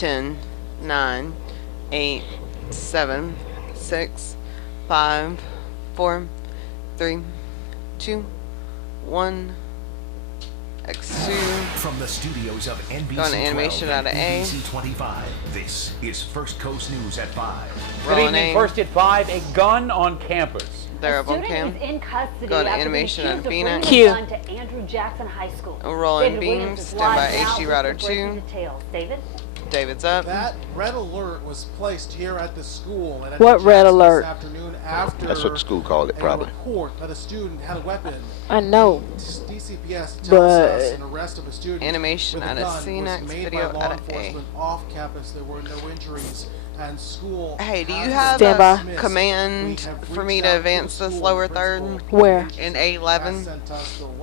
10, 9, 8, 7, 6, 5, 4, 3, 2, 1. X2. From the studios of NBC Going to animation 12 out of A. NBC 25, this is First Coast News at 5. Good evening. First at 5, a gun on campus. They're up on cam. Is in custody Go to after animation being out of accused B of next. bringing a gun to Andrew Jackson High School. Rolling David beams. Williams is Stand by live now HD with router the breaking 2. details. David? David's up. That red alert was placed here at the school. And what red alert? This afternoon after that's what the school called it, probably. A report that a student had a weapon. I know. DCPS tells but us an arrest of a student animation with a out of gun C was next. made Video by law out of A. enforcement off campus. There were no injuries, and school. Hey, do you has have been a dismissed. command for me to advance this lower third? Where? In A11?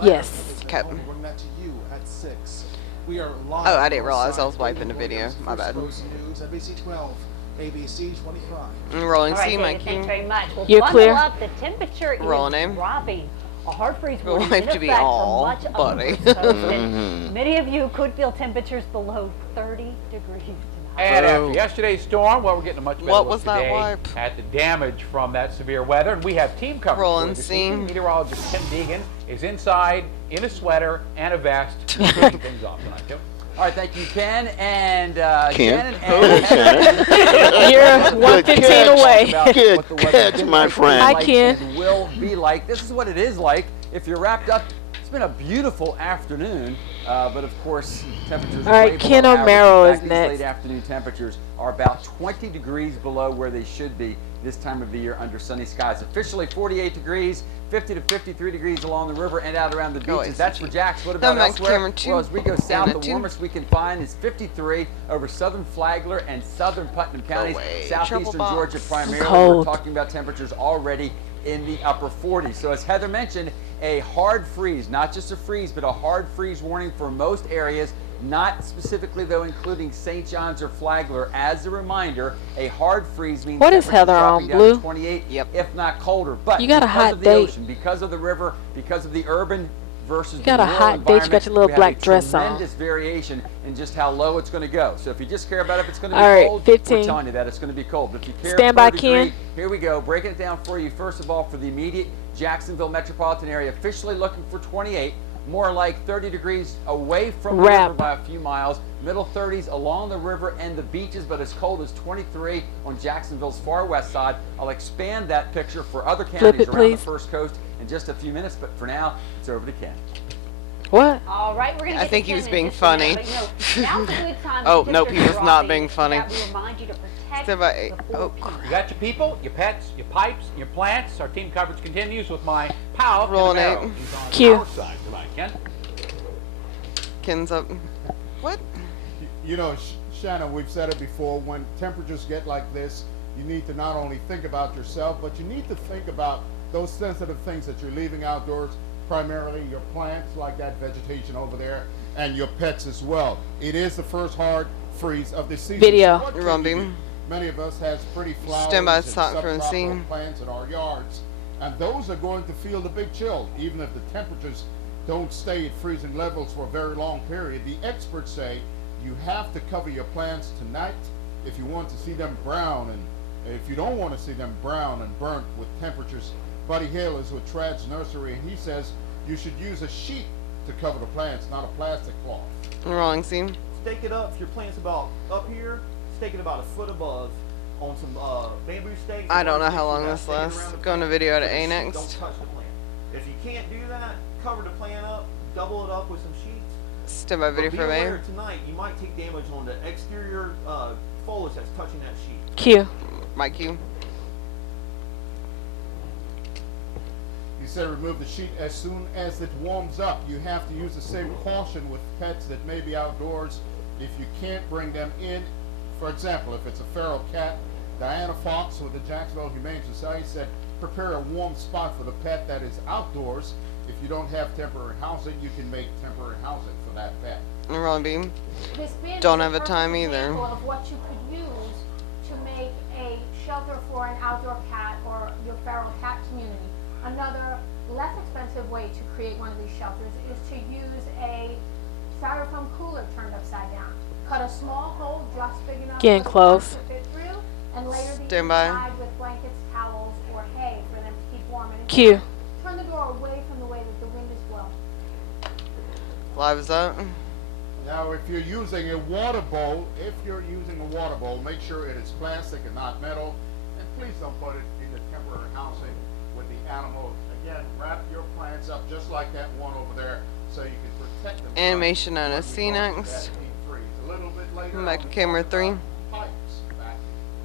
Yes. Okay. Bring that to you at 6. We are live. Oh, I didn't realize I was wiping the video. My bad. News, ABC 12, ABC 25. Rolling All right, C, David, my thanks cue. very much. Well, You're bundle clear. up. The temperature Rolling is aim. dropping. A hard freeze We'll warning in have to be effect all for much of buddy. the coast. And many of you could feel temperatures below 30 degrees tonight. And after yesterday's storm, well, we're getting a much better What look was that today wipe? at the damage from that severe weather. And we have team coverage. Rolling for this scene. evening. Meteorologist Tim Deegan is inside in a sweater and a vest. Kicking things off tonight, Tim. All right, thank you, Ken. And Ken? Shannon and You're 115 away. about Good what the weather's catch, been my like, friend. Hi, like, Ken. and will be like. This is what it is like if you're wrapped up. It's been a beautiful afternoon, but of course, temperatures All right, way Ken below average. O'Mara In is fact, these next. late afternoon temperatures are about 20 degrees below where they should be this time of the year under sunny skies. Officially 48 degrees, 50 to 53 degrees along the river and out around the Go beaches. That's for Jax. What Then about back elsewhere? camera two. Well, as we go south, And a the two. warmest we can find is 53 over southern Flagler and southern Putnam counties, away. southeastern Triple box. Georgia primarily. Cold. We're talking about temperatures already in the upper 40s. So as Heather mentioned, a hard freeze, not just a freeze, but a hard freeze warning for most areas, not specifically though including St. John's or Flagler. As a reminder, a hard freeze means What is temperatures Heather dropping on, down Blue? to 28, Yep. if not colder. But You got a because hot of the date. ocean, because of the river, because of the urban versus You got the a rural hot date, you got environment, your little we have black a dress on. tremendous variation in just how low it's going to go. So if you just care about if it's going to be All right, cold, 15. we're telling you that it's going to be cold. But if you care Stand per by, degree, Ken. here we go. Breaking it down for you. First of all, for the immediate Jacksonville metropolitan area, officially looking for 28. More like 30 degrees away from the river by a few miles. Middle 30s along the river and the beaches, but as cold as 23 on Jacksonville's far west side. I'll expand that picture for other counties it, around please. the First Coast in just a few minutes. But for now, it's over to Ken. What? All right, we're going to I think he was being funny. Now's a good time. Oh, when nope, he temperatures was are not dropping, being funny. that we remind you to protect Stand by the eight. poor Oh, people. You got your people, your pets, your pipes, your plants. Our team coverage continues with my pal, Ken Rolling O'Mara. eight. He's on Cue. our side tonight, Ken. Ken's up. What? You know, Shannon, we've said it before, when temperatures get like this, you need to not only think about yourself, but you need to think about those sensitive things that you're leaving outdoors, primarily your plants, like that vegetation over there, and your pets as well. It is the first hard freeze of the season. Video. So what can Run you beam. do? Many of us has pretty flowers Stand by and stop for the subtropical scene. plants in our yards, and those are going to feel the big chill, even if the temperatures don't stay at freezing levels for a very long period. The experts say you have to cover your plants tonight if you want to see them brown, and if you don't want to see them brown and burnt with temperatures. Buddy Hale is with Trad's Nursery, and he says you should use a sheet to cover the plants, not a plastic cloth. Wrong scene. Stake it up. If your plant's about up here, stake it about a foot above on some bamboo stakes. I don't know how long this lasts. Going to video to A Don't next. touch the plant. If you can't do that, cover the plant up, double it up with some sheets. Stand by video But be for aware me. tonight, you might take damage on the exterior foliage that's touching that sheet. Q. My cue. You said remove the sheet as soon as it warms up. You have to use the same caution with pets that may be outdoors. If you can't bring them in, for example, if it's a feral cat, Diana Fox with the Jacksonville Humane Society said prepare a warm spot for the pet that is outdoors. If you don't have temporary housing, you can make temporary housing for that pet. Wrong beam. This bin Don't is have a perfect time either. example of what you could use to make a shelter for an outdoor cat or your feral cat community. Another less expensive way to create one of these shelters is to use a styrofoam cooler turned upside down. Cut a small hole just big Getting close. to fit through, and layer the Stand by. inside with blankets, towels, or hay for them to keep warm. And Q. turn the door away from the way that the wind is blowing. Live is up. Now, if you're using a water bowl, make sure it is plastic and not metal. And please don't put it in the temporary housing with the animals. Again, wrap your plants up just like that one over there so you can protect them. Animation on a C next. A little bit later, Back to camera 3. pipes back.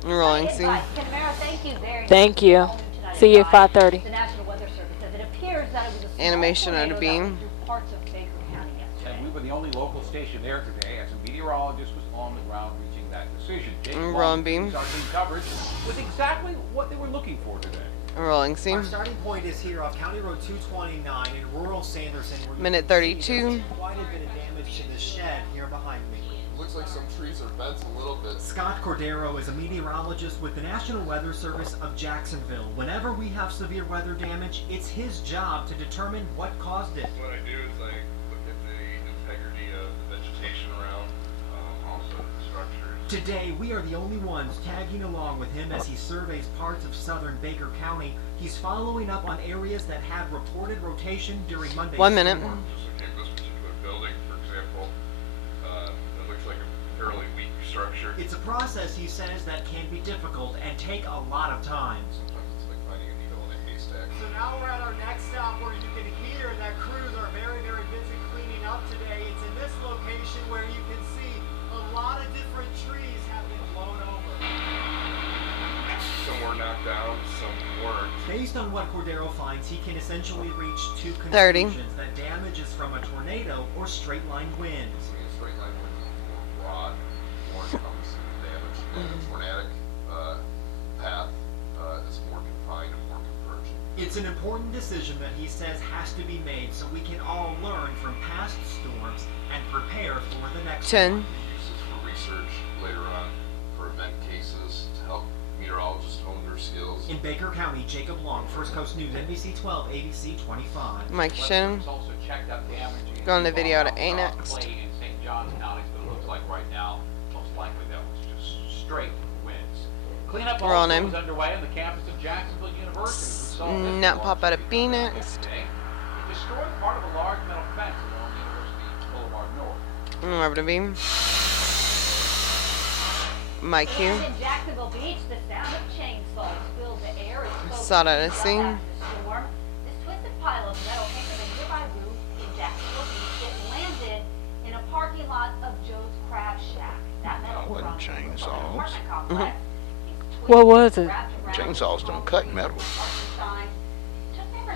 Rolling scene. Tamara, thank you very much. Thank you. All new tonight See you at at 5. 5:30. The National Weather Service says it appears that it was a small Animation on a tornado that beam. went through parts of Baker County yesterday. And we were the only local station there today as a meteorologist was on the ground reaching that decision. Jake Rolling Long, beam. our team coverage was exactly what they were looking for today. Rolling Our scene. starting point is here off County Road 229 in rural Sanderson. Where you Minute can see 32. there's quite a bit of damage to the shed here behind me. Looks like some trees are bent a little bit. Scott Cordero is a meteorologist with the National Weather Service of Jacksonville. Whenever we have severe weather damage, it's his job to determine what caused it. What I do is I look at the integrity of the vegetation around, also the structures. Today, we are the only ones tagging along with him as he surveys parts of southern Baker County. He's following up on areas that had reported rotation during Monday's 1 minute. storm. Just looking at this particular building, for example, it looks like a fairly weak structure. It's a process, he says, that can be difficult and take a lot of time. Sometimes it's like finding a needle in a haystack. So now we're at our next stop where you can hear that crews are very, very busy cleaning up today. It's in this location where you can see a lot of different trees have been blown over. Some were knocked down, some weren't. Based on what Cordero finds, he can essentially reach two 30. conclusions: that damage is from a tornado or straight line winds. I mean, a straight line wind is more broad, more encompassing damage, and a tornadic path is more confined and more convergent. It's an important decision that he says has to be made so we can all learn from past storms and prepare for the next 10. one. We use this for research later on for event cases to help meteorologists hone their skills. In Baker County, Jacob Long, First Coast News, NBC 12, ABC 25. Mike Shannon. Weather Service also checked up damage in Going to video to A Clay next. in St. Johns County, but it looks like right now, most likely that was just straight winds. Cleanup We're on also him. is underway on the campus of Jacksonville University. We saw this Not large pop out of tree B collapse next. yesterday. It destroyed part of a large metal fence along University Boulevard North. Over to beam. Mike Q. And in Jacksonville Beach, the sound of chainsaws filled the air as folks Saw that rushed scene. after the storm. This twisted pile of metal came from a nearby roof in Jacksonville Beach. It landed in a parking lot of Joe's Crab Shack. That metal wasn't from an chainsaws. apartment complex. What was it? Chainsaws don't cut metal.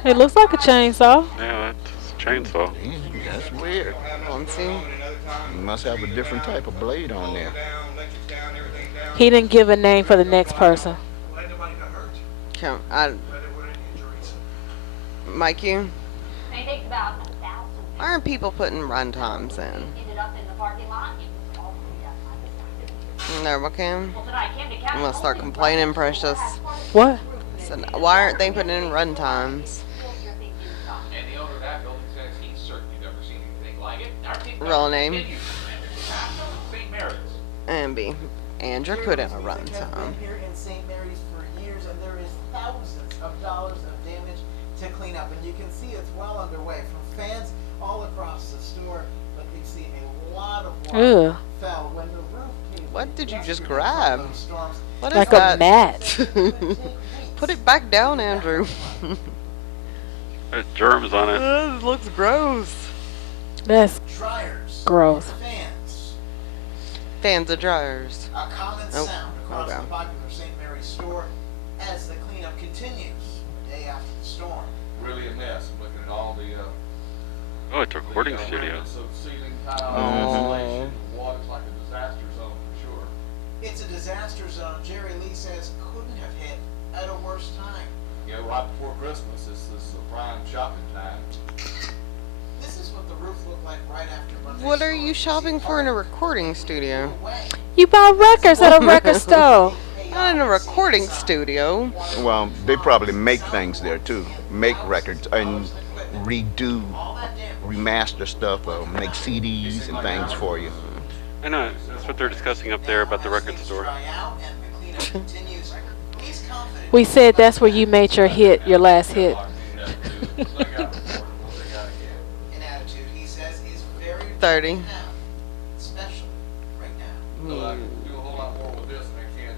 It looks like a chainsaw. Yeah, that's a chainsaw. That's weird. On scene. You must have a different type of blade on there. He didn't give a name for the next person. Count. Mike Q. And it takes about 1,000 Why aren't people putting run times in? ended up in the parking lot. It was all cleaned up by the side. There, what can? Well, tonight, Camden County I'm gonna start only complaining, run Precious. What? So, why aren't they putting in run times? And the owner of that building says he's certainly never seen anything like it. Our team Real name. continues to manage the task of St. Mary's. And B. Andrew put in a run time. Here in St. Mary's for years, and there is thousands of dollars of damage to clean up, and you can see it's well underway from fans all across the store. But you see a lot of water Ugh. fell when the roof caved. What in did you just yesterday grab? from those storms. What is Like that? a mat. Put it back down, Andrew. There's germs on it. It looks gross. That's Dryers, gross. fans, Fans of dryers. a common Oh, sound across okay. the popular St. Mary's store as the cleanup continues the day after the storm. Really a mess. I'm looking at all the Oh, it's a recording studio. remnants of ceiling tile, Oh. insulation. Water's like a disaster zone for sure. It's a disaster zone Jerry Lee says couldn't have hit at a worse time. You know, right before Christmas, this is a prime shopping time. This is what the roof looked like right after Monday's What are storm. you shopping for in a recording studio? Away. You buy records at a record store. Not in a recording studio. Well, they probably make things there too. Make records and redo, remaster stuff, or make CDs and things for you. I know. That's what they're discussing up there about the record store. Dry out and the cleanup continues. He's confident. We said that's where you made your hit, your last hit. In attitude, he says he's very 30. now, especially right now. Well, I can do a whole lot more with this than I can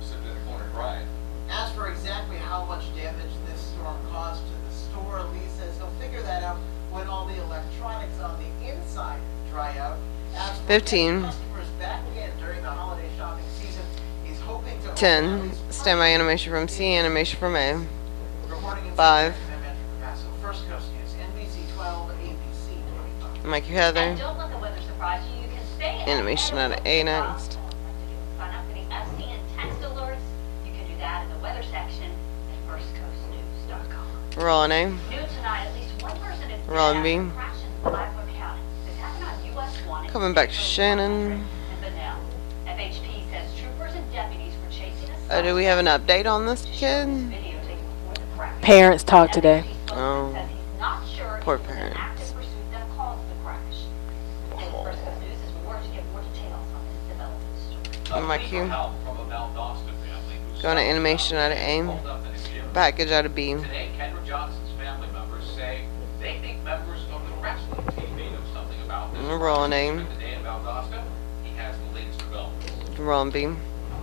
sit in the corner crying. As for exactly how much damage this storm caused to the store, Lee says he'll figure that out when all the electronics on the inside dry out. As for 15. customers back in during the holiday shopping season, he's hoping to 10. Standby animation from C, animation from A. Reporting in 5. First Coast News, NBC 12, ABC 25. Mikey Heather. And don't let the weather surprise you. You can stay Animation out of A next. Sign up for the SC and text alerts. You can do that in the weather section at firstcoastnews.com. We're all in A. New tonight, at least one person is We're all in dead B. after a crash in Flagler County. This happened on US 1 in Coming back to Central Shannon. and Bunnell. FHP says troopers and deputies were chasing a Do we have an update on this kid? video taken before the crash. Parents talk today. Oh. Says he's not sure Poor if it was an parents. active pursuit that caused the crash. And First Coast News is we work to get more details on this development story. My cue. Help from a Valdosta family who Going to suffered animation out of A. pulled up in a gym. Package out of B. Today, Kendra Johnson's family members say they think members of the wrestling team may know something about this. We're all in A. Today in Valdosta, he has the latest developments. We're all in B.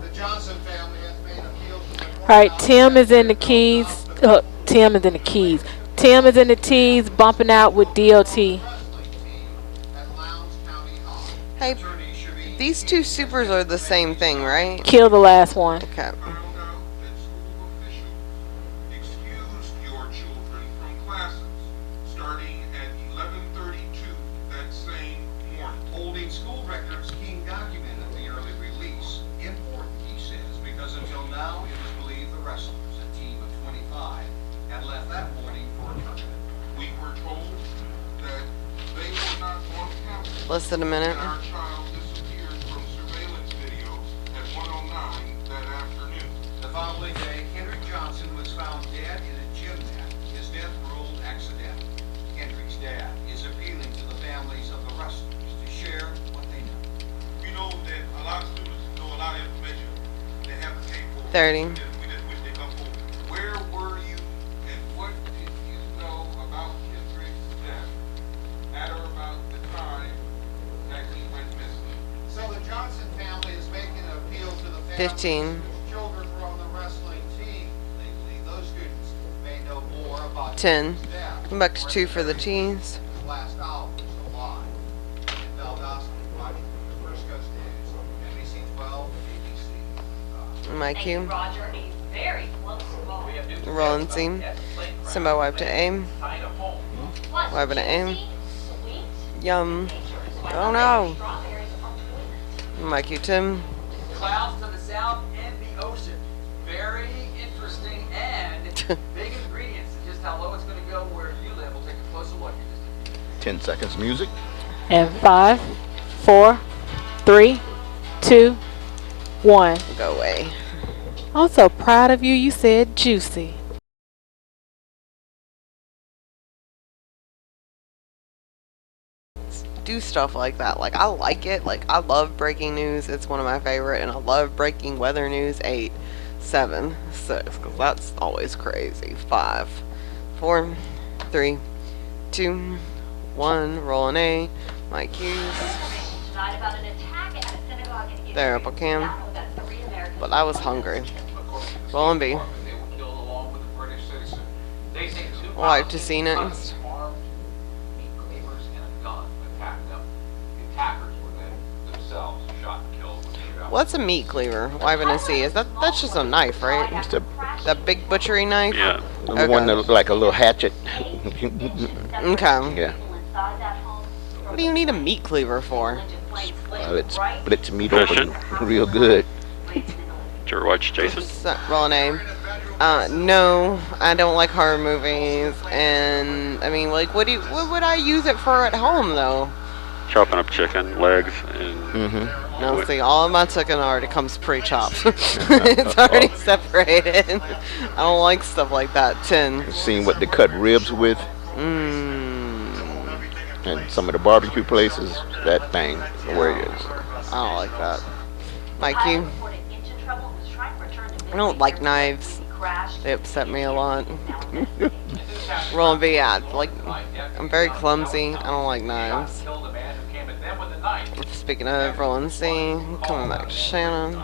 The Johnson family has made appeals to the All right, Tim is in the keys. Tim is in the keys. Tim is in the T's, bumping out with DOT. Hey, these two supers are the same thing, right? Kill the last one. Okay. Excuse your children from classes starting at 11:32 that same morning. Holding school records, King documented the early release. Important, he says, because until now it was believed the wrestlers, a team of 25, had left that morning for a tournament. We were told that they were not on campus. Less than a minute. And our child disappeared from surveillance video at 1:09 that afternoon. The following day, Kendrick Johnson was found dead in a gym mat. His death ruled accidental. Kendrick's dad is appealing to the families of the wrestlers to share what they know. We know that a lot of students know a lot of information they haven't paid for. 30. We just wish they come forward. Where were you and what did you know about Kendrick's death at or about the time that he went missing? So the Johnson family is making an appeal to the families 15. whose children were on the wrestling team. They believe those students may know more about 10. Kendrick's death. Come back to 2 for the T's. His last hours alive. In Valdosta, watching the First Coast News, NBC 12, ABC. My Thank you, cue. Roger. A very close call. We have new Rolling details scene. about the plane crash. Somebody wipe to aim. Tying a home. Plus, Wipe to aim. juicy, sweet, Yum. nature's one Oh of no. the strawberries are poison. My cue, Tim. Clouds to the south and the ocean. Very interesting and big ingredients in just how low it's going to go where you live. We'll take a closer look in just a few minutes. 10 seconds music. And 5, 4, 3, 2, 1. Go away. I'm so proud of you. You said juicy. Do stuff like that. Like, I like it. Like, I love breaking news. It's one of my favorite. And I love breaking weather news. 8, 7, 6. Because that's always crazy. 5, 4, 3, 2, 1. Rolling A. My cues. Tonight about an attack at a synagogue in Italy. There, up a cam. Now that 3 Americans But I was hungry. Rolling B. They were killed along with a British citizen. They say 2 Wipe to C next. armed meat cleavers and a gun attacked them. The attackers were then themselves shot and killed with shootout. What's a meat cleaver? Wiping to C. Is that's just a knife, right? Just a, That big butchery knife? Yeah. the one that looked like a little hatchet. Okay. Yeah. What do you need a meat cleaver for? It splits meat open real good. Did you ever watch Jason? Rolling A. No, I don't like horror movies, and I mean, like, what would I use it for at home though? Chopping up chicken legs and. Mm-hmm. No, see, all of my chicken already comes pre-chopped. It's already separated. I don't like stuff like that. 10. Seen what they cut ribs with, Mmm. and some of the barbecue places. That thing, where it is. I don't like that. Mikey. I don't like knives. They upset me a lot. Rolling V, yeah, like, I'm very clumsy. I don't like knives. Speaking of Rolling C, coming back to Shannon.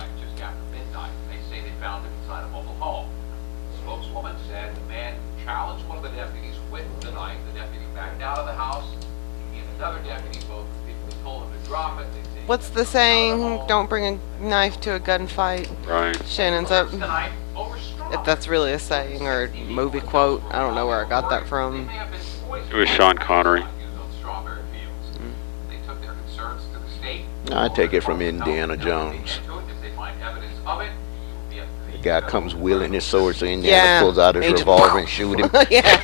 Spokeswoman said the man who challenged one of the deputies with the knife. The deputy backed out of the house. He and another deputy both repeatedly told him to drop it. What's the saying? Don't bring a knife to a gunfight. Right. Shannon's up. If that's really a saying or a movie quote, I don't know where I got that from. It was Sean Connery. I take it from Indiana Jones. The guy comes wheeling his sword, so Indiana pulls out his revolver and shoot him. Yeah.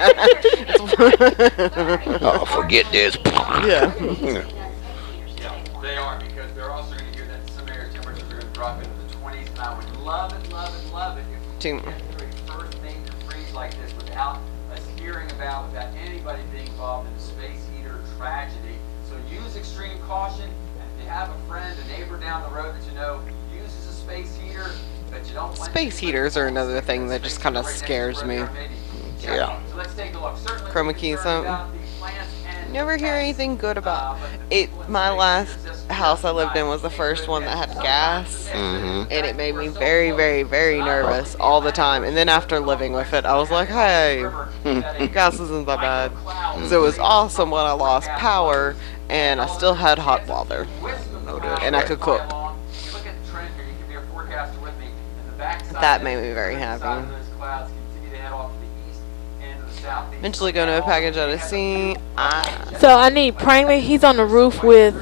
Oh, forget this. Yeah. They are, because they're also going to hear that some air temperatures are going to drop into the 20s, and I would love it, love it, love it if we could get through a first major freeze like this without us hearing about, without anybody being involved in a space heater tragedy. So use extreme caution, and if you have a friend, a neighbor down the road that you know uses a space heater, but you don't want Space heaters are another thing that just kind of scares me. Yeah. So let's take a look. Certainly Chroma keys up. Never hear anything good about it. My last house I lived in was the first one that had gas, and it made me very, very, very nervous all the time. And then after living with it, I was like, hey, gas isn't that bad. So it was awesome when I lost power, and I still had hot water, and I could cook. That made me very happy. Eventually going to a package out of sea. So I need Prangley. He's on the roof with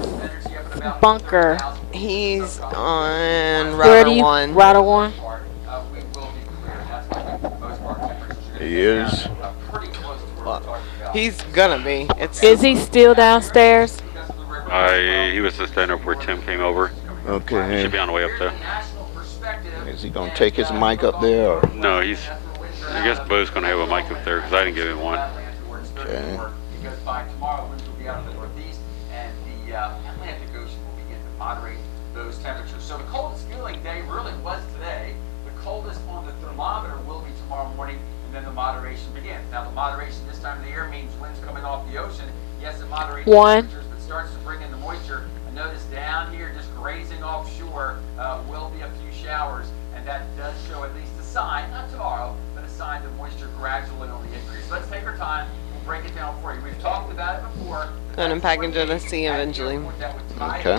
Bunker. He's on Where router do you, 1. Router 1? He is. Well, he's gonna be. Is he still downstairs? He was just standing up where Tim came over. Okay. He should be on the way up there. Is he gonna take his mic up there? Or? No, I guess Bo's gonna have a mic up there because I didn't give him one. Okay. Because by tomorrow, winds will be out of the northeast, and the Atlantic Ocean will begin to moderate those temperatures. So the coldest feeling day really was today. The coldest on the thermometer will be tomorrow morning, and then the moderation begins. Now, the moderation this time of the year means winds coming off the ocean. Yes, it moderates temperatures, but starts to bring in the moisture. And notice down here, just grazing offshore, will be a few showers, and that does show at least a sign, not tomorrow, but a sign of moisture gradually on the increase. Let's take our time. We'll break it down for you. We've talked about it before. Going to package out of sea eventually. Okay.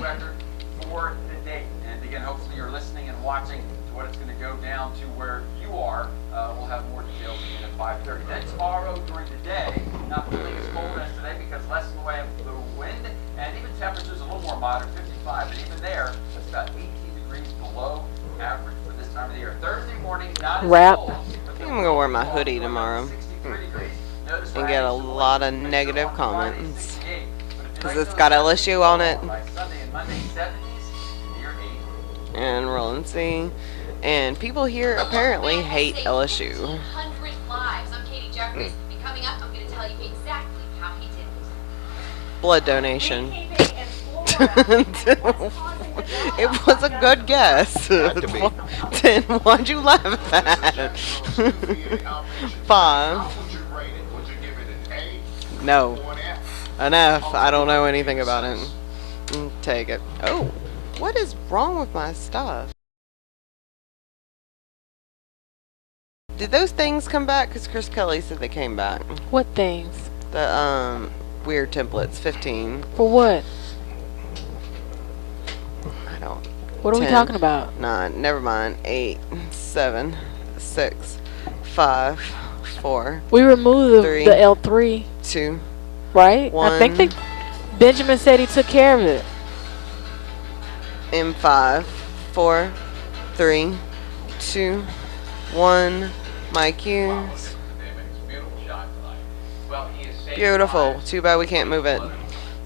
For the day. And again, hopefully you're listening and watching to what it's going to go down to where you are. We'll have more details again at 5:30. Then tomorrow during the day, not feeling as cold as today because less in the way of the wind, and even temperatures a little more moderate, 55. And even there, it's about 18 degrees below average for this time of the year. Thursday morning, not as cold. I'm going to wear my hoodie tomorrow and get a lot of negative comments because it's got LSU on it and Rolling C, and people here apparently hate LSU. Blood donation. It was a good guess. Then why'd you laugh at? 5. No. An F. I don't know anything about it. Take it. Oh, what is wrong with my stuff? Did those things come back? Because Chris Kelly said they came back. What things? The weird templates. 15. For what? I don't. What are we talking about? 9. Never mind. 8. 7. 6. 5. 4. We removed 3, the L3. 2. Right? 1. I think Benjamin said he took care of it. M5. 4. 3. 2. 1. My cues. Beautiful. Too bad we can't move it.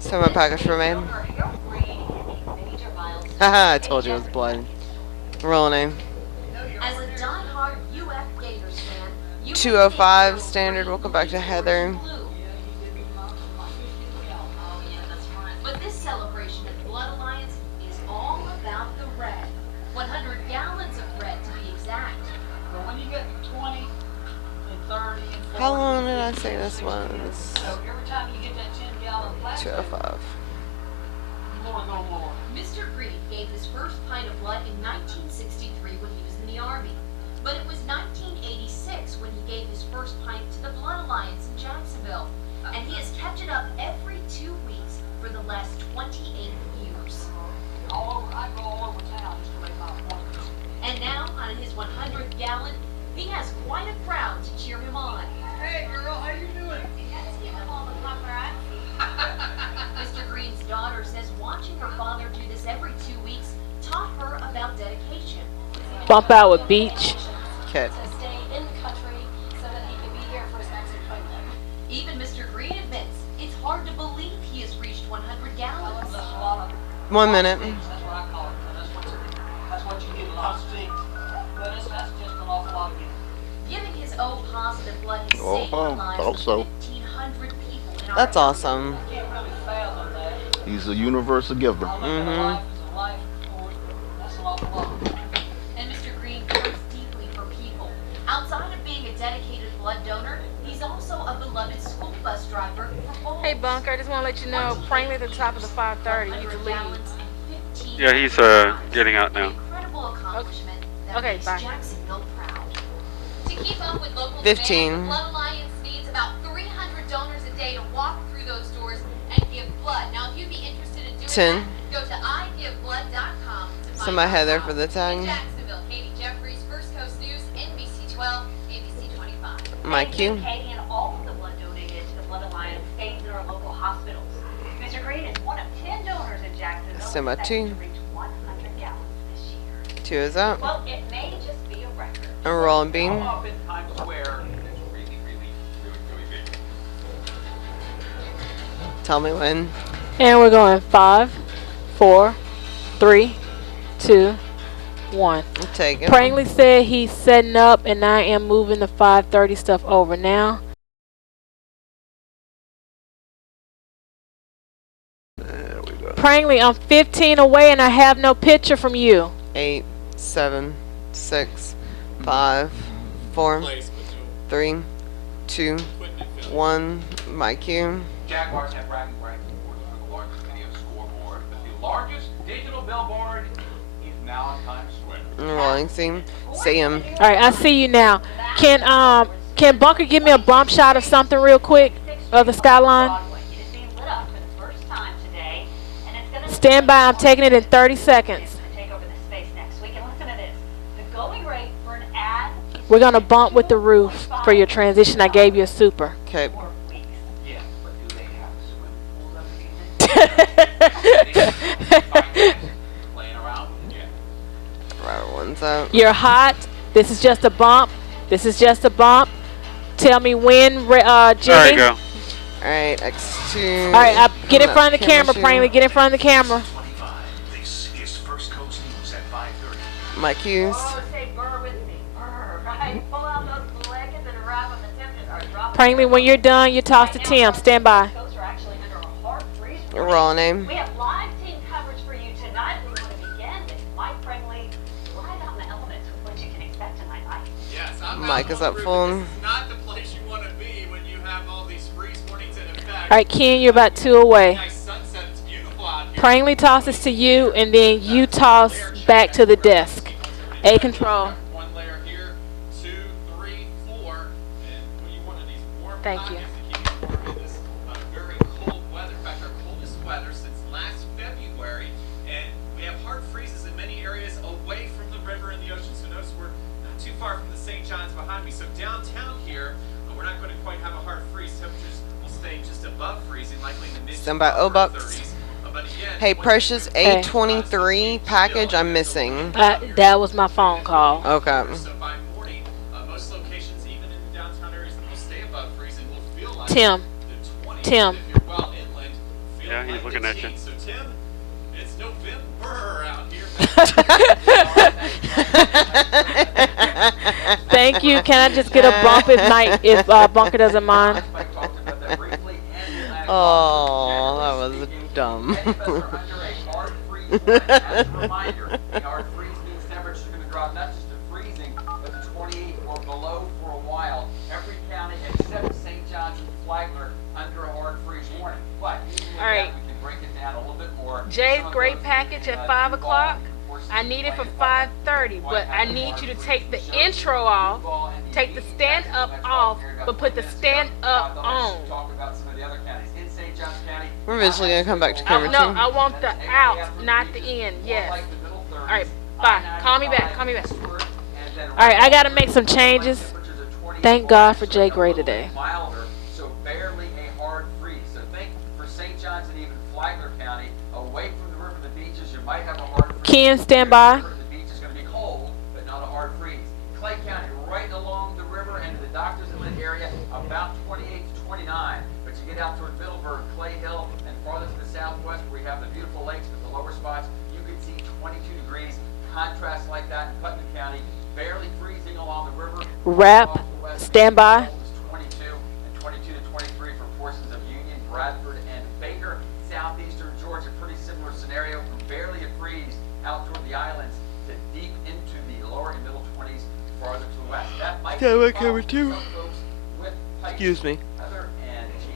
So my package for me. Haha, I told you it was blood. Rolling name. As a diehard UF Gators fan, 205 standard. Welcome back to Heather. but this celebration at the Blood Alliance is all How long did I say this was? So every time you get that 10-gallon plastic, 205. Mr. Green gave his first pint of blood in 1963 when he was in the Army. But it was 1986 when he gave his first pint to the Blood Alliance in Jacksonville. And he has kept it up every 2 weeks for the last 28 years. I go all over town just to make my appointments. And now, on his 100th gallon, he has quite a crowd to cheer him on. Hey girl, how you doing? Yes, give him all the paparazzi. Mr. Green's daughter says watching her father do this every 2 weeks taught her about dedication. Bump out with Beach. Okay. To stay in the country so that he could be here for his next appointment. Even Mr. Green admits it's hard to believe he has reached 100 gallons. 1 minute. That's what I call it. That's what you get a lot of steak. But that's just an awful lot of it. Giving his O positive blood has Oh, saved the lives of also. 1,500 people in our That's area. awesome. You can't really fathom that. He's a universal giver. Life is a life. That's an awful lot. And Mr. Green cares deeply for people. Outside of being a dedicated blood donor, he's also a beloved school bus driver for Bowles. Hey, Bunker, I just want to let you know, Prangley at the top of the 5:30. You can leave. Yeah, he's getting out now. Incredible accomplishment that Okay, makes bye. Jacksonville proud. To keep up with local 15. demand, the Blood Alliance needs about 300 donors a day to walk through those doors and give blood. Now, if you'd be interested in doing 10. that, go to igiveblood.com to find So my out header how. for the In tag. Jacksonville, Katie Jeffries, First Coast News, NBC 12, ABC 25. My Thank you, cue. Katie, and all of the blood donated to the Blood Alliance aids in our local hospitals. Mr. Green is one of 10 donors in Jacksonville So my expected 2. to reach 100 gallons this year. 2 is up. Well, it may just be a record. And rolling beam. Up in Times Square, it's really big. Tell me when. And we're going 5, 4, 3, 2, 1. I'm taking. Prangley said he's setting up, and I am moving the 5:30 stuff over now. There we go. Prangley, I'm 15 away, and I have no picture from you. 8, 7, 6, 5, 4, 3, 2, 1. My cue. Jaguars have bragging rights for the largest video scoreboard, but the largest digital billboard is now in Times Square. Rolling scene. See him. All right, I see you now. Can Bunker give me a bump shot of something real quick of the skyline? It is being lit up for the first time today, and it's going to Stand by. I'm taking it in 30 seconds. take over this space next week. And listen to this. The going rate for an ad is We're gonna bump with the roof for your transition. I gave you a super. Okay. 4 weeks. Yeah, but do they have swimming pools underneath it? Playing around with it? Yeah. Right, one's up. You're hot. This is just a bump. This is just a bump. Tell me when, Jimmy. There you go. Alright, X2. All right, get in front of the camera, Prangley. Get in front of the camera. 25. This is First Coast News at 5:30. My cues. Oh, say burr with me. Burr, right? Pull out those blankets and wrap them and drop them. Prangley, when you're done, you toss to Tim. Stand by. Coasts are actually under a hard freeze. Roll name. We have live team coverage for you tonight. We want to begin with Mike Prangley live out in the elements with what you can expect tonight, Mike. Yes, I'm Mic out is on up the roof, full. but This is not the place you want to be when you have all these freeze warnings in effect. All right, Ken, you're about 2 away. Nice sunset. It's beautiful out here. Prangley tosses to you, and then you toss back to the desk. A control. One layer here, 2, 3, 4, and we need one of these warm Thank you. pockets to keep you warm in this very cold weather. In fact, our coldest weather since last February, and we have hard freezes in many areas away from the river and the ocean. So notice we're not too far from the St. John's behind me. So downtown here, we're not going to quite have a hard freeze. Temperatures will stay just above freezing, likely in the mid Stand by, O-Bucks. But again, Hey, once Precious Hey. A23 package I'm missing. That was my phone call. Okay. So by morning, most locations, even in the downtown areas, will stay above freezing. Will feel like Tim. the 20s. Tim. If you're well inland, feel Yeah, he's like looking the at you. teens. So Tim, it's November out here. Thank you. Can I just get a bump if Bunker doesn't mind? Oh, that was dumb. As a reminder, the hard freeze news temperatures are going to drop drop not just to freezing, but to 28 or below for a while. Every county except St. John's and Flagler under a hard freeze warning. But even with that, we can break it down a little bit more. Jay's great package at 5 o'clock. I need it for 5:30, but I need you to take the intro off, take the stand up off, but put the stand up on. We're eventually gonna come back to camera two. No, I want the out, not the in. Yes. All right, bye. Call me back. Call me back. All right, I gotta make some changes. Thank God for Jay Gray today. Milder, so barely a hard freeze. So think for St. John's and even Flagler County, away from the river and the beaches, you might have a hard freeze. Ken, stand by. The beach is going to be cold, but not a hard freeze. Clay County, right along the river and the Doctors Inlet area, about 28 to 29. But you get out toward Middleburg, Clay Hill, and farther to the southwest where we have the beautiful lakes with the lower spots, you could see 22 degrees. Contrast like that in Putnam County, barely freezing along the river. Wrap, stand by. 22 and 22 to 23 for portions of Union, Bradford, and Baker. Southeastern Georgia, pretty similar scenario from barely a freeze out toward the islands to deep into the lower and middle 20s farther to the west. That might be camera two. With Excuse me. Heather and G.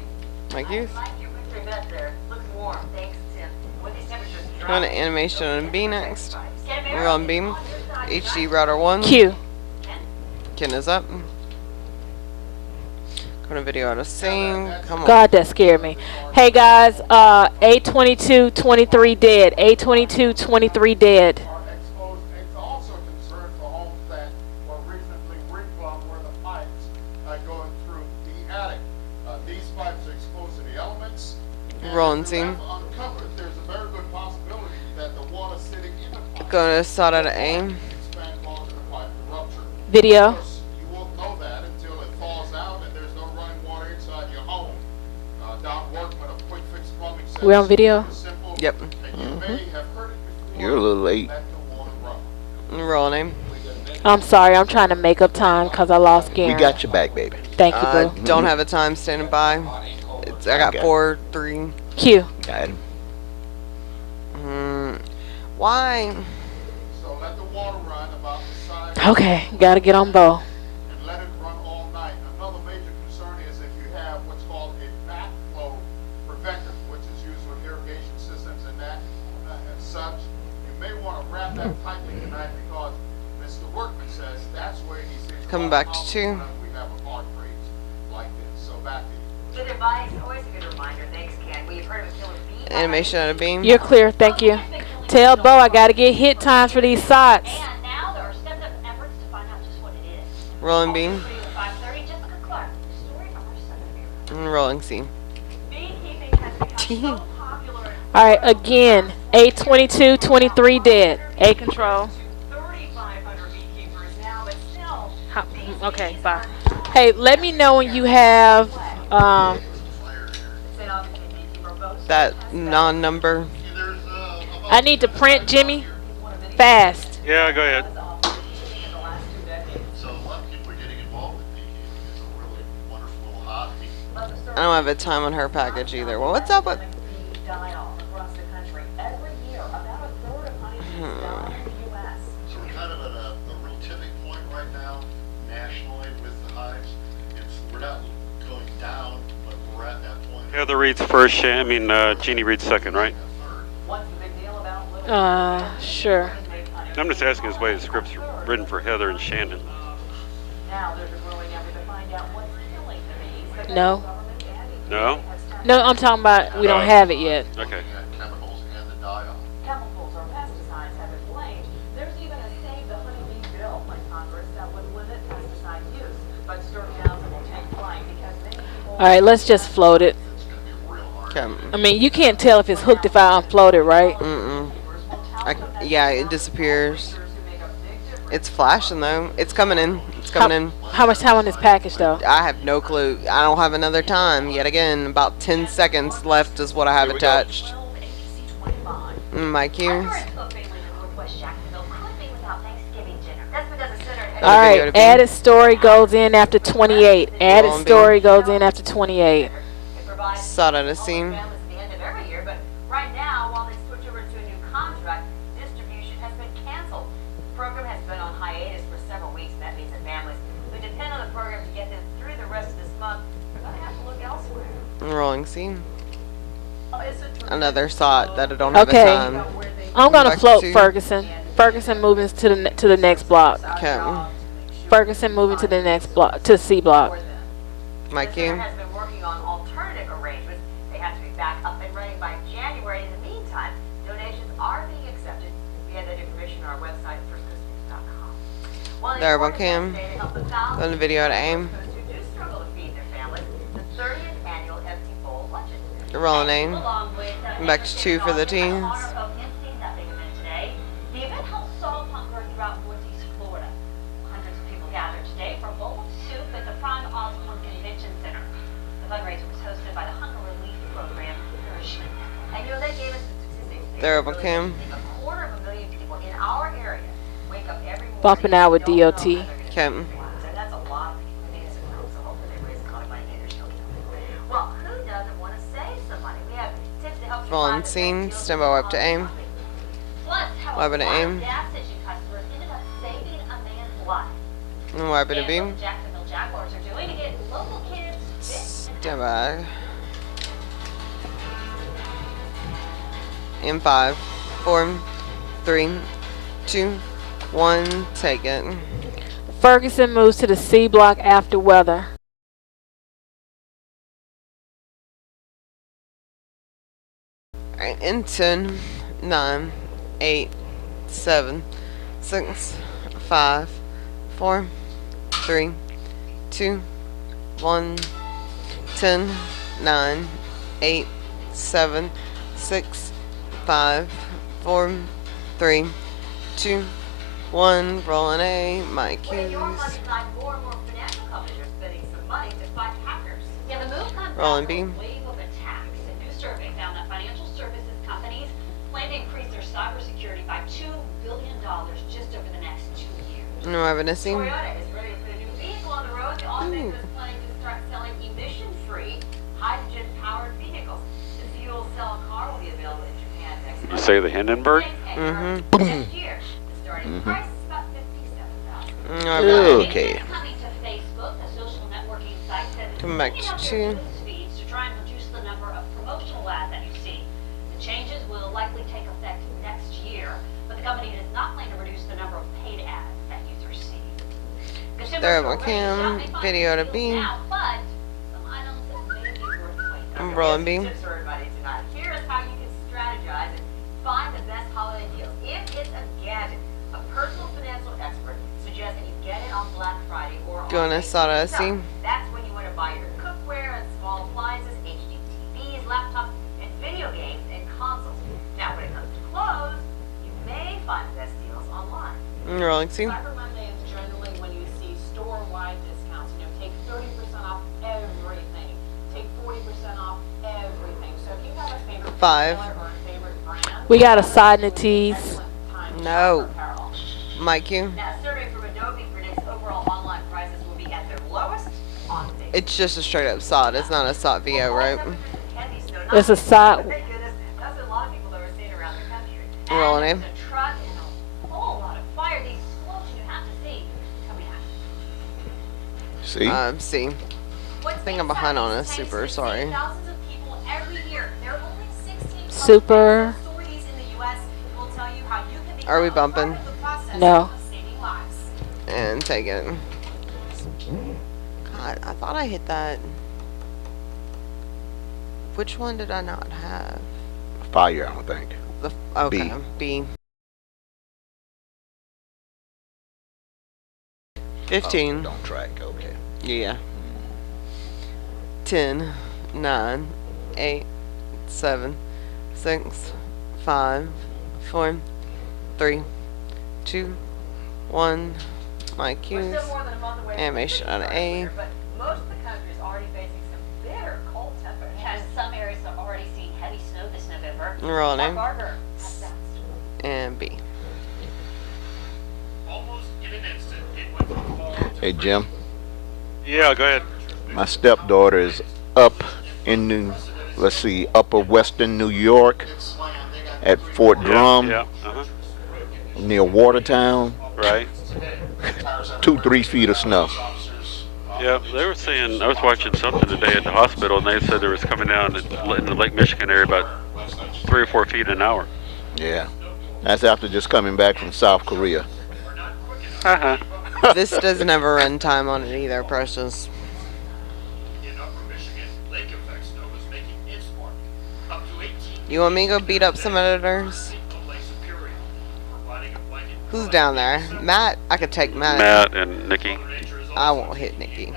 Mike Hughes. Mike, your victory bet there. Looks warm. Thanks, Tim. With these temperatures Going to animation on B next. We're on beam. HD router 1. Q. Ken is up. Going to video out of scene. Come on. God, that scared me. Hey guys, A2223 dead. A2223 dead. It's also a concern for homes that were recently replumbed where the pipes are going through the attic. These pipes are exposed to the elements. Rolling scene. Uncovered, there's a very good possibility that the water sitting in the pipe Going to start out of aim. expand, causing the pipe to rupture. Video. Of course, you won't know that until it falls out and there's no running water inside your home. Don Workman of Quick Fix Plumbing says We on video? simple, Yep. and you may have heard it before. You're a little late. Let the water run. Rolling aim. I'm sorry, I'm trying to make up time because I lost We Garen. got your back, baby. Thank you, I boo. don't have a time standing by. I got Okay. 4, 3. Q. Got him. Why? So let the water run about the size Okay, gotta get on bow. and let it run all night. Another major concern is if you have what's called a backflow preventer, which is used with irrigation systems and that and such. You may want to wrap that tightly tonight because Mr. Workman says that's where he sees Coming back to 2. we have a hard freeze like this. So back to you. Good advice. Always a good reminder. Thanks, Ken. We've heard of a killer bee. Animation out of beam. You're clear, thank you. Tell Bo I gotta get hit times for these sides. And now there are stepped up efforts to find out just what it is. Rolling beam. 5:30, Jessica Clark, story from her son. Rolling scene. Beekeeping has become so popular. Alright, again, A2223 dead. A control. 3,500 beekeepers now, but still. Okay, bye. Hey, let me know when you have That non-number. I need to print Jimmy fast. Yeah, go ahead. So a lot of people are getting involved with beekeeping. It's a really wonderful hobby. I don't have a time on her package either. Well, what's up with... So we're kind of at a real tipping point right now, nationally, with the hives. We're not going down, but we're at that point. Heather reads first, Jeannie reads second, right? Sure. I'm just asking this way the script's written for Heather and Shannon. No. No? No, I'm talking about we don't have it yet. Okay. Chemicals and the die-off. Chemicals or pesticides have been blamed. There's even a Save the Honeybee bill by Congress that would limit pesticide use, but Sturm Townsend will take flight because many people... Alright, let's just float it. Okay. I mean, you can't tell if it's hooked if I unfloat it, right? Yeah, it disappears. It's flashing though. It's coming in. It's coming in. How much time on this package though? I have no clue. I don't have another time. Yet again, about 10 seconds left is what I have attached. My cues. Alright, added story goes in after 28. Added story goes in after 28. Saw that a scene. Right now, while they switch over to a new contract, distribution has been canceled. The program has been on hiatus for several weeks, and that means that families who depend on the program to get them through the rest of this month are going to have to look elsewhere. Rolling scene. Oh, it's a Another thought that I don't have a Okay, time. I'm gonna Back float to- Ferguson. Ferguson moving to the next block. Okay. Ferguson moving to the next block, to C block. Mikey. The center has been working on alternative arrangements. They have to be back up and running by January. In the meantime, donations are being accepted. We have that information on our website, firstcoastnews.com. Well, There, one cam. On the video to aim. who do struggle to feed their families, the 30th annual Empty Bowl Luncheon. Rolling aim. Along with Back to 2 for the teens. the event helps solve hunger throughout Northeast Florida. Hundreds of people gathered today for a bowl of soup at the Prime Osborne Convention Center. The fundraiser was hosted by the Hunger Relief Program Nourishment. And they gave us the statistics. There, one cam. 250,000 people in our area wake up every morning. Bumping out with DOT. Okay. So that's a lot of people. So hopefully they raise a lot of money and their children. Well, who doesn't want to save some money? We have tips to help you Rolling find the scene. best deals Stand by wipe to on aim. shopping. Plus, how Weapon to a lot aim. of gas station customers ended up saving a man's life. And weapon to And beam. what the Jacksonville Jaguars are doing to get local kids fit and Stand by. In 5, 4, 3, 2, 1. Take it. Ferguson moves to the C block after weather. Alright, in 10, 9, 8, 7, 6, 5, 4, 3, 2, 1. 10, 9, 8, 7, 6, 5, 4, 3, 2, 1. Rolling A. My Well, in keys. your money side, more and more financial companies are spending some money to fight hackers. Yeah, the move comes Rolling after B. a wave of attacks. A new survey found that financial services companies plan to increase their cybersecurity by $2 billion just over the next 2 years. No evidence. Toyota is ready to put a new vehicle on the road. The automaker is planning to start selling emission-free, hydrogen-powered vehicles. The fuel cell car will be available in Japan next You month. say the Hindenburg? Next year, the starting price is about $57,000. Okay. Coming to Facebook, a social networking site says it's Come back cleaning up to their 2. news feeds to try and reduce the number of promotional ads that you see. The changes will likely take effect next year, but the company does not plan to reduce the number of paid ads that users see. Consumers There, are one already cam. shopping for Video to deals B. now, but some items that may be worth waiting. I'm rolling B. Tips for everybody tonight. Here's how you can strategize and find the best holiday deals. If it's a gadget, a personal financial expert suggests that you get it on Black Friday or on Going to Thanksgiving. Sada C. That's when you want to buy your cookware and small appliances, HD TVs, laptops, and video games and consoles. Now, when it comes to clothes, you may find the best deals online. Rolling C. Cyber Monday is generally when you see store-wide discounts. You know, take 30% off everything, take 40% off everything. So if you have a favorite 5. retailer or a favorite brand, We got a side in the tees. No. Mike Q. Now, a survey from Adobe predicts overall online prices will be at their lowest on Facebook. It's just a straight up SOT. It's not a SOT VO, right? It's a side. Thank goodness, that's a lot of people that we're seeing around the country. Rolling And A. there's a truck and a whole lot of fire. These explosions you have to see coming out. See? C. I think I'm behind on a super. Sorry. Thousands of people every year. There are only 16 Super. authorities in the U.S. who will tell you how you can become Are we a part bumping? of the process No. of saving lives. And take it. God, I thought I hit that. Which one did I not have? Fire, I think. The okay, B. B. 15. Don't track, okay. Yeah. 10, 9, 8, 7, 6, 5, 4, 3, 2, 1. My cues. We're still more than a month away from Animation on Christmas A. here, but most of the country is already facing some bitter cold temperatures. And some areas are already seeing heavy snow this November. Rolling Mark A. Barger has that. And B. Almost in an instant, it went from fall to Hey, Jim. Yeah, go ahead. My stepdaughter is up in let's see, upper western New York at Fort Drum Yeah. Uh-huh. near Watertown. Right. 2-3 feet of snow. Yeah, they were saying, I was watching something today at the hospital, and they said there was coming down in the Lake Michigan area about 3 or 4 feet an hour. Yeah. That's after just coming back from South Korea. Uh-huh. This doesn't have a run time on it either, Precious. You want me to go beat up some editors? Who's down there? Matt? I could take Matt. Matt and Nikki. I won't hit Nikki.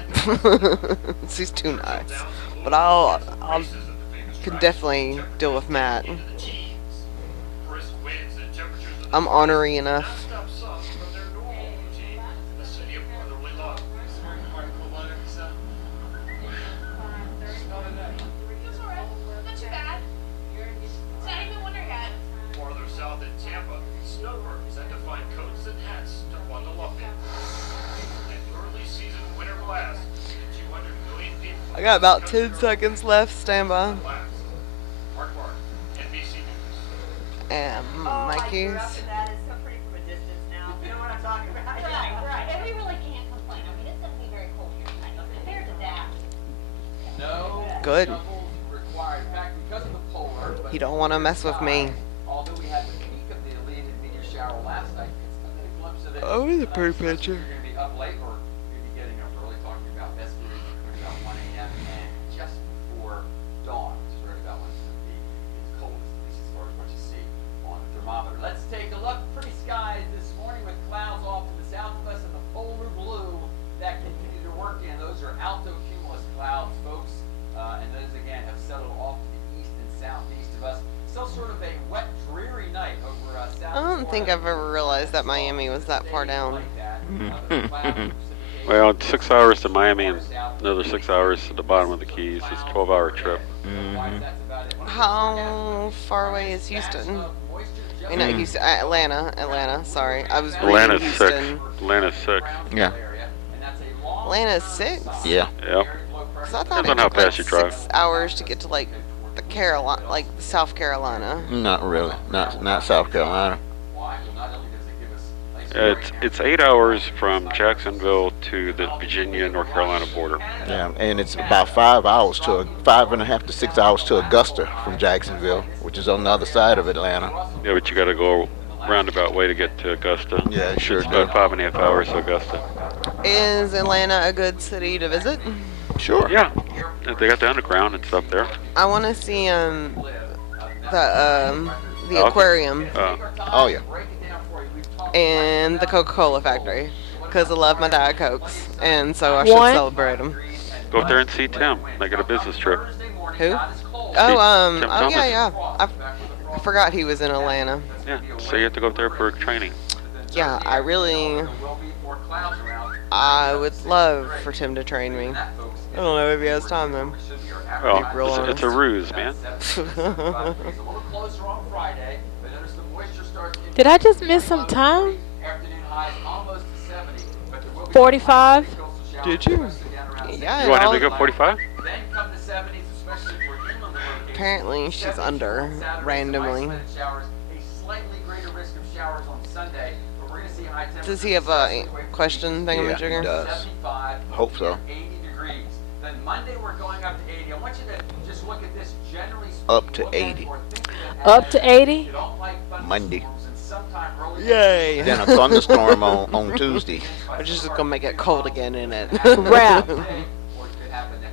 She's too nice. But I'll can definitely deal with Matt. I'm ornery enough. I got about 10 seconds left. Stand by. And my keys. That is so pretty from a distance now. You know what I'm talking about? Right. And we really can't complain. I mean, it's going to be very cold here tonight. But compared to that. No. Good. Required. In fact, because of the polar. You don't want to mess with me. Although we had the peak of the elite and meteor shower last night, it's still get a glimpse of it. Oh, it's a pretty picture. You're going to be up late, or you're going to be getting up early, talking about best viewing about 1 a.m. and just before dawn. It's right about when it's going to be its coldest, at least as far as what you see on the thermometer. Let's take a look. Pretty skies this morning with clouds off to the south of us and the polar blue that continue to work in. Those are altocumulus clouds, folks. And those, again, have settled off to the east and southeast of us. Still sort of a wet, dreary night over south. I don't think I've ever realized that Miami was that far down. Well, it's 6 hours to Miami and another 6 hours to the bottom of the Keys. It's a 12-hour trip. How far away is Houston? I mean, not Houston, Atlanta. Sorry, I was reading Atlanta's Houston. 6. Atlanta's 6. Yeah. Atlanta's 6? Yeah. Yep. Because I thought Depends it on how took like fast you drive. 6 hours to get to like the Carolina, like South Carolina. Not really. Not South Carolina. It's 8 hours from Jacksonville to the Virginia North Carolina border. Yeah, and it's about 5 hours to 5.5 to 6 hours to Augusta from Jacksonville, which is on the other side of Atlanta. Yeah, but you got to go roundabout way to get to Augusta. Yeah, sure. It's about 5.5 hours to Augusta. Is Atlanta a good city to visit? Sure. Yeah, they got the underground and stuff there. I want to see the aquarium. Oh yeah. And the Coca-Cola factory, because I love my Diet Cokes, and so I should celebrate them. Go up there and see Tim. Make it a business trip. Who? Tim Oh Thomas. yeah. I forgot he was in Atlanta. Yeah, so you have to go up there for training. Yeah, I would love for Tim to train me. I don't know if he has time though. Well, it's a ruse, man. Did I just miss some time? 45? Did you? Yeah. You want him to go 45? Apparently she's under randomly. Does he have a question thingamajigger? Yeah, he does. Hope so. Then Monday we're going up to 80. I want you to just look at this generally speaking. Up to 80. Up to 80? Monday. Yay! Then a thunderstorm on Tuesday. Which is gonna make it cold again, isn't it? Wrap.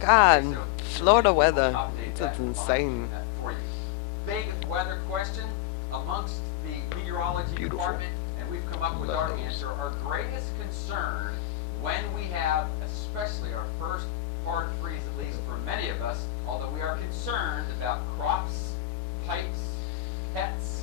God, Florida weather. It's insane. Big weather question amongst the meteorology department, and we've come up with our answer. Our greatest concern when we have, especially our first hard freeze, at least for many of us, although we are concerned about crops, pipes, pets.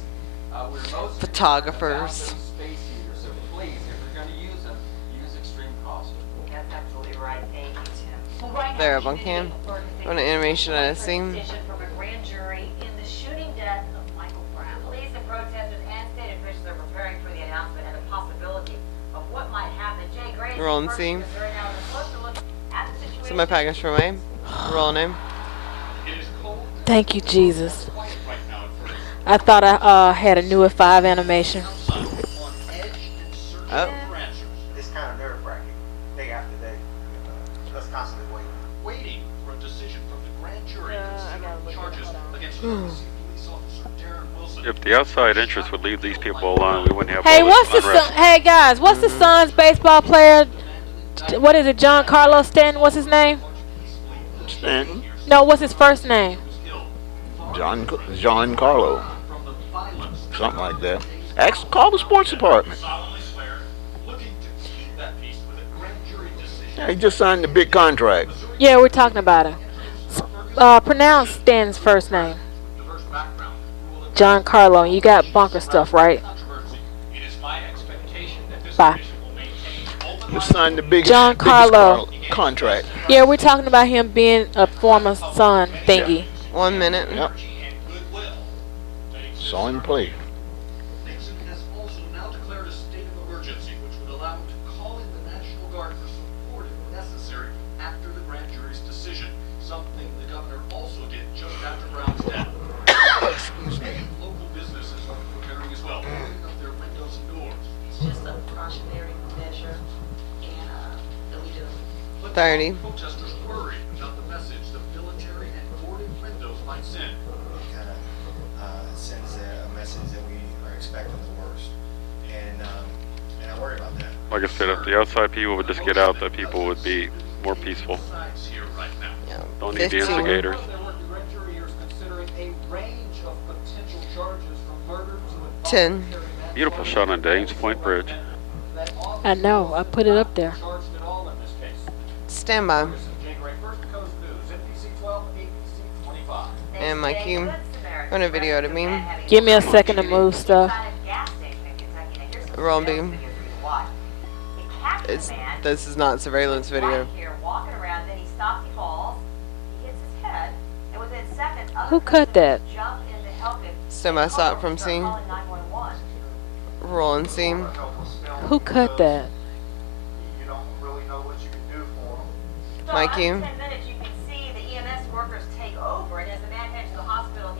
We're most Photographers. about those space heaters. So please, if you're going to use them, use extreme caution. That's absolutely right. Thank you, Tim. Well, right now, There, the Buncam. community organization What an animation I seen. petition from a grand jury in the shooting death of Michael Brown. Police and protesters and state officials are preparing for the announcement and the possibility of what might happen. Jay Gray is Roll and first see. because right now is a closer look at the situation. So my package for me. Roll name. Thank you, Jesus. I thought I had a newer 5 animation. Oh. kind of nerve-wracking, day after day. Us constantly Waiting for a decision from the grand jury considering charges against police officer Darren Wilson. If the outside interest would leave these people alone, we wouldn't have Hey, all what's this the unrest. son? Hey guys, what's the Suns baseball player? What is it? John Carlos Stanton? What's his name? Stanton. No, what's his first name? John Carlo. Something like that. Call the sports department. Yeah, he just signed the big contract. Yeah, we're talking about him. Pronounce Stanton's first name. John Carlo. You got bunker stuff, right? Bye. He signed the biggest Carlo contract. Yeah, we're talking about him being a former Sun thingy. 1 minute. Yep. Saw him play. Nixon has also now declared a state of emergency, which would allow him to call in the National Guard for support if necessary after the grand jury's decision, something the governor also did just after Brown's death. Local businesses are preparing as well, opening up their windows and doors. It's just a precautionary measure, and that we do. 30. Protesters worry about the message the military and boarded windows might send. kind of sends a message that we are expecting the worst. And I worry about that. Like I said, if the outside people would just get out, the people would be more peaceful. Yeah. Don't need the 15. instigators. The grand jury here is considering a range of potential charges from murder to 10. Beautiful shot on Danes Point Bridge. I know. I put it up there. charged at all in this case. Stand by. January 1st, Coast News, NBC 12, ABC 25. And my cue. Run a video to me. Give me a second to move stuff. Roll beam. This is not surveillance video. Who cut that? Stand by stop from scene. Roll and scene. Who cut that? You don't really know what you can do for them. My cue. 10 minutes, you can see the EMS workers take over, and as the man heads to the hospital,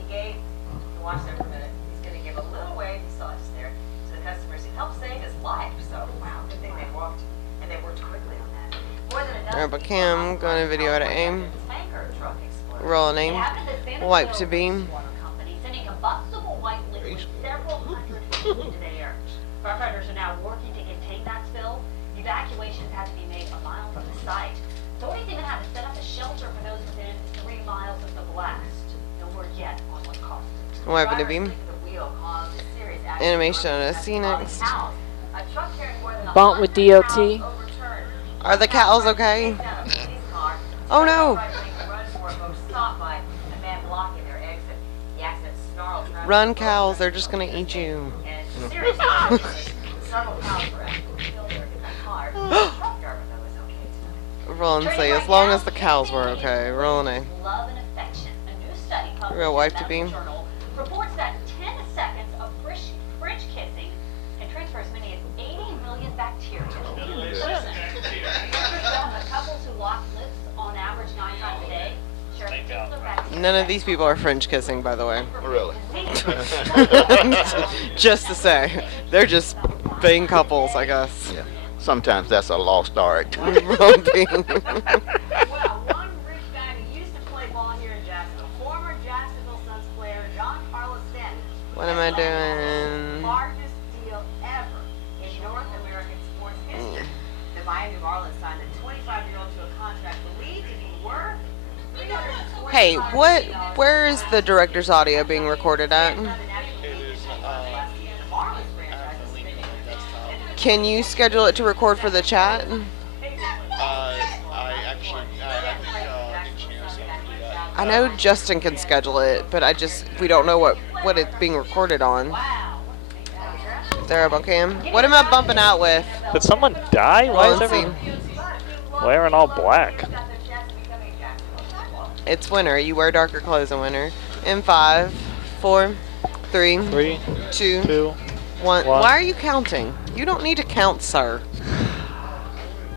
watch there for a minute. He's going to give a little wave, you saw it just there, to the customers. He helped save his life. So, wow, good thing they walked, and they worked quickly on that. More than a dozen Grab a cam. Going to video to aim. Roll and aim. Wipe to beam. Sending combustible white liquid several hundred feet into the air. Firefighters are now working to contain that spill. Evacuations had to be made a mile from the site. Authorities even had to set up a shelter for those within 3 miles of the blast. No word yet on what caused it. Wipe to beam. Animation on a C next. Bump with DOT. Are the cows okay? Oh no! Run, cows, they're just gonna eat you. Roll and say, as long as the cows were okay. Roll and A. Real wipe to beam. Reports that 10 seconds of fridge kissing can transfer as many as 80 million bacteria to a person. The couples who lock lips on average 9 times a day share particular bacteria. None of these people are French kissing, by the way. Really? Just to say, they're just being couples, I guess. Yeah. Sometimes that's a lost art. Well, one rich guy who used to play ball here in Jacksonville, former Jacksonville Suns player John Carlos Stanton. What am I doing? Largest deal ever in North American sports history. The Miami Marlins signed a 25-year-old to a contract believed to be worth $320 Hey, where is the director's audio being recorded at? Can you schedule it to record for the chat? I know Justin can schedule it, but we don't know what it's being recorded on. There, Cam. What am I bumping out with? Did someone die? Why is Let's everyone wearing all black? It's winter. You wear darker clothes in winter. In 5, 4, 3, 2, 1. Why are you counting? You don't need to count, sir.